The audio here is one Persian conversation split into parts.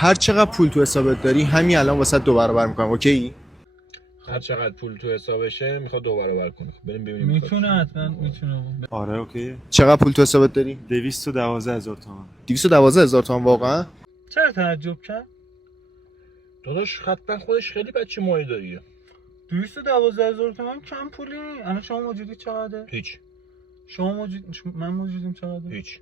هر چقدر پول تو حسابت داری همین الان واسه 2 برابر میکنم. اوکی؟ هر چقدر پول تو حسابشه میخواد 2 برابر کنه. بریم ببینیم. میتونه حتما میتونه. آره اوکی. چقدر پول تو حسابت داری؟ 212,000 تومان. 212,000 تومان واقعا؟ چرا تعجب کرد؟ داداش حتما خودش خیلی بچه مایه داریه. 212,000 تومان کم پولی نی. الان شما موجودی چقدره؟ هیچ. شما من موجودیم چقدره؟ هیچ.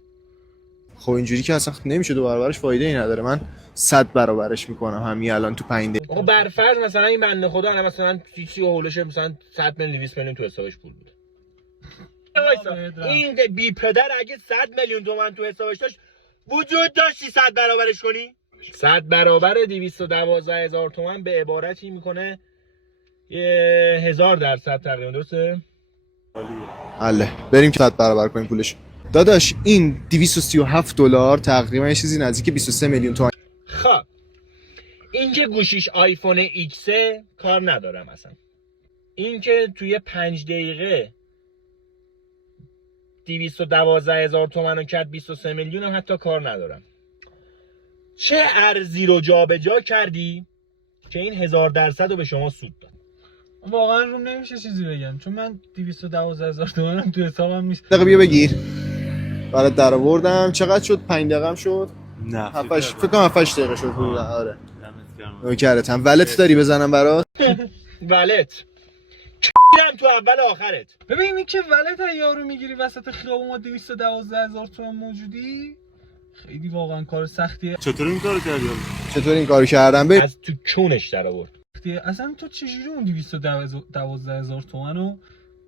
خب اینجوری که اصلا نمیشه 2 برابرش، فایده ای نداره. من 100 برابرش میکنم همین الان تو 5 دقیقه. آقا برفرض مثلا این بنده خدا الان مثلا چیزی هولش مثلا 100 میلیون 200 میلیون تو حسابش پول بود. این بی پدر اگه 100 میلیون تومان تو حسابش داشت وجود داشتی 100 برابرش کنی؟ 100 برابر 212,000 تومان به عبارتی میکنه 1000% تقریبا. درسته؟ حله بریم که 100 برابر کنیم پولش. داداش این 237 دلار تقریبا یه چیزی نزدیک 23 میلیون تومان. خب این که گوشیش آیفون ایکس کار ندارم اصلا. این که توی 5 دقیقه 212,000 تومان رو کرد 23 میلیون هم حتی کار ندارم. چه ارزی رو جابجا کردی که این 1000% رو به شما سود داد؟ واقعا روم نمیشه چیزی بگم چون من 212,000 تومانم تو حسابم نیست. دقیقه بیا بگیر. برات در آوردم. چقدر شد؟ 5 دقیقه هم شد؟ نه فکر کنم 7 دقیقه شد. آره. دمت گرم. نوکرتم. ولت داری بزنم برات؟ ولت کیرم تو اول آخرت. ببین این که ولت یارو میگیری وسط خیابون ما 212,000 تومان موجودی خیلی واقعا کار سختیه. چطور این کارو کردی؟ چطور این کارو کردم؟ از تو چونش در آورد. اصلا تو چجوری اون 212,000 تومانو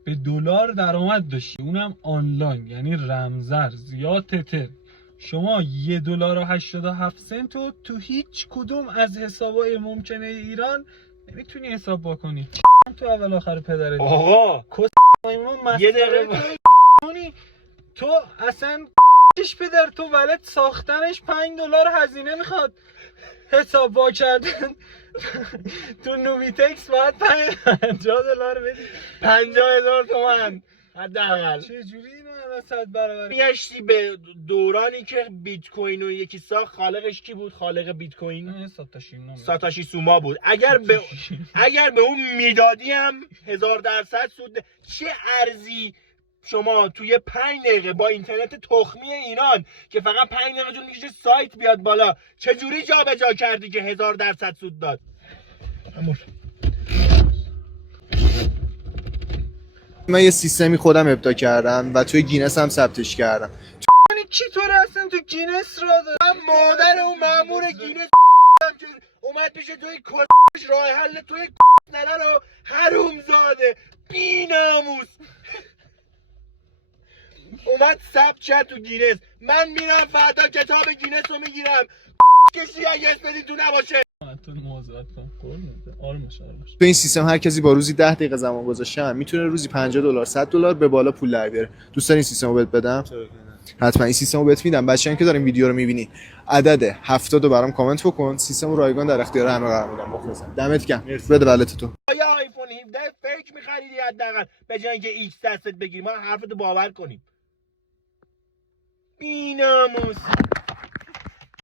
به دلار درآمد داشتی، اونم آنلاین، یعنی رمزارز یا تتر. شما $1.87 رو تو هیچ کدوم از حسابای ممکنه ایران نمیتونی حساب بکنی. تو اول آخر پدرت آقا یه دقیقه تو اصلا پدر تو ولت ساختنش $5 هزینه میخواد. حساب با کردن تو نوبیتکس باید $50 بدی. 50,000 تومان حداقل. چجوری اینو الان 100 برابر میگشتی به دورانی که بیت کوین رو یکی ساخت. خالقش کی بود؟ خالق بیت کوین ساتاشی سوما بود. اگر به اون میدادی هم 1000% سود. چه ارزی شما توی 5 دقیقه با اینترنت تخمی ایران که فقط 5 دقیقه جون میکشه سایت بیاد بالا چجوری جابجا کردی که 1000% سود داد؟ من یه سیستمی خودم ابداع کردم و توی گینس هم ثبتش کردم. چی تو اصلا تو گینس را داری؟ من مادر اون مامور گینس که اومد پیش توی کسش راه حل توی ننه رو حروم زاده بی ناموس اومد ثبت کرد تو گینس. من میرم فردا کتاب گینس رو میگیرم کسی اگه اسم بدین تو نباشه. تو مواظبت کن. آرومش. تو این سیستم هر کسی با روزی 10 دقیقه زمان گذاشتن میتونه روزی $50 $100 به بالا پول در بیاره. دوست داری این سیستمو بهت بدم؟ حتما این سیستمو بهت میدم. بچه‌ها که دارین ویدیو رو میبینی عدد 70 رو برام کامنت بکن. سیستمو رایگان در اختیار همه قرار میدم. مخلصم. دمت گرم. بده ولت تو. یا آیفون 17 فیک می‌خریدی حداقل به جای اینکه ایکس دستت بگیری ما حرفتو باور کنیم. بی‌ناموس.